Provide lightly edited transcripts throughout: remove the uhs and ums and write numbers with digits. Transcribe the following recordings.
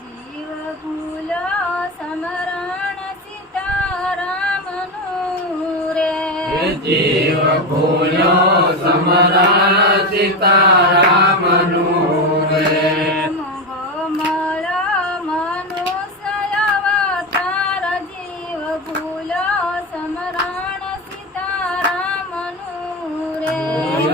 જીવ ભૂલો સમરણ સીતારામનું રે જીવ ભૂલો સમરણ સીતારામનું રે મોગો મળો મનુષ્ય અવતાર જીવ ભૂલો સમરણ સીતારામનું રે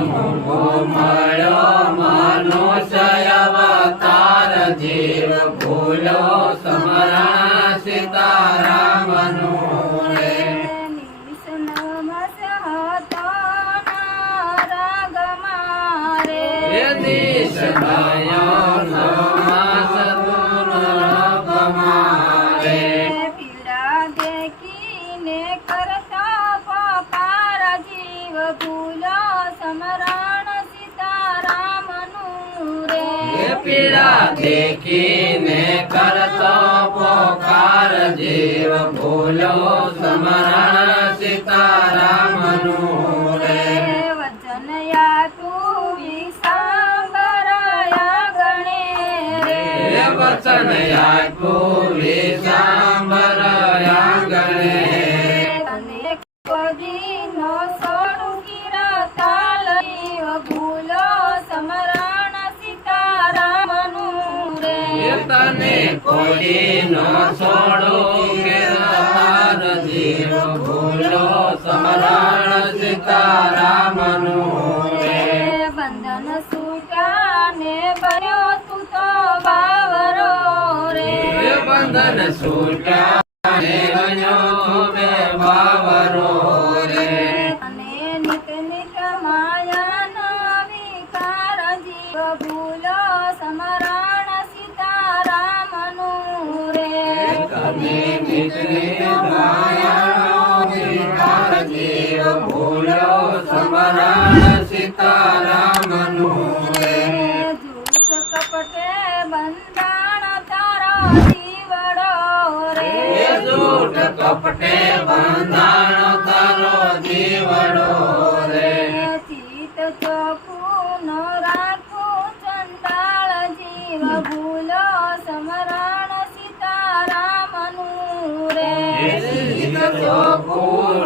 મોગો મળ્યો મનુષ્ય અવતાર જીવ ભૂલો સમરણ સીતારામનું રે પીડા દેખીને કરતા પકાર જીવ ભૂલો સમરણ સીતારામનું રે પીડા દેખીને કરતો પોકાર જીવ ભૂલો સમરણ સીતારામનું રે વચન યાતું વિસાંભરાયા ગણે રે વચન આપ્યું વિસાંભરાયા ગણે તને કદીનો સોડું કિરાતા લઈ ભૂલો સમરણ સીતારામનું રે તને કોઈનો છોડો કે તાર જીવ ભૂલો સમરણ સીતારામનું રે બંધન છૂટ્યા ને બન્યો તું તો બાવરો રે બંધન છૂટ્યા ને બન્યો બે બાવરો રે અને નિત નિત માયાના વિકાર જીવ ભૂલો સમરણ સીતારામનું રે તમે મિત્રે માયાનો વિકાર જીવ ભૂલો સમરણ સીતારામનું રે જૂઠ કપટે બંધાણ તારો જીવડો રે જૂઠ કપટે બંધાણો તારો જીવડો રે ચિત ચોખ્ખું ન રાખું ચંડાળ જીવ ભૂલો સમરણ સીતારામનું રે ચોખ્ખું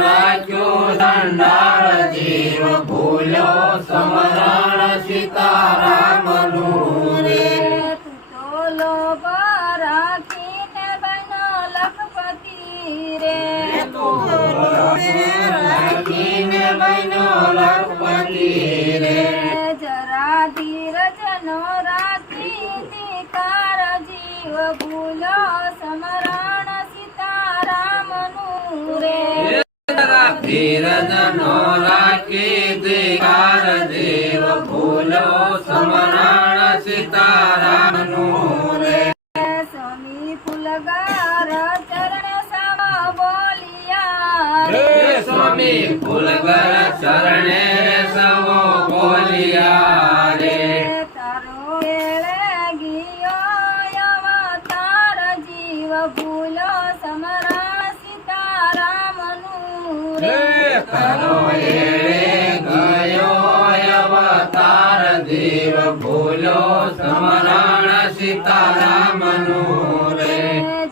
રાખ્યો દંડાળ જીવ ભૂલો સમરણ સીતારામનું રે તું તો લોભ રાખીને બનો લખપતિ રે રાખીને બન્યો લખપતિ રે જરા ધીરજ નો રાખી ધિકાર જીવ ભૂલો સમરણ સીતારામનું રે ધીરજ નો રાખી ધિકાર જીવ ભૂલો સમરણ સીતારામનું રે સ્વામી ફૂલગાર ચરણ સમ બોલિયા હે સ્વામી ફૂલગર શરણે સવો બોલિયા રે તારો વેળે ગિયો અવતાર જીવ ભૂલો સમરણ સીતારામનું રે તારો એળે ગયો અવતાર જીવ ભૂલો સમરણ સીતારામનું રે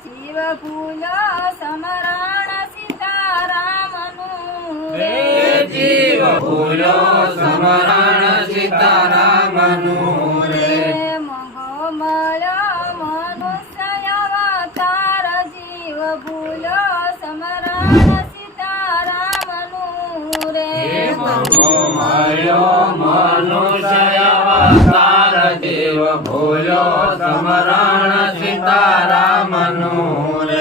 જીવ ભૂલો સમરણ સીતારામનું રે જીવ ભૂલો સમરણ સીતારામનું રે મોગો મળ્યો મનુષ્ય અવતાર જીવ ભૂલો સમરણ સીતારામનું રે મોગો મળ્યો મનુષ્ય અવતાર જીવ ભૂલો સમરણ સીતારામનું રે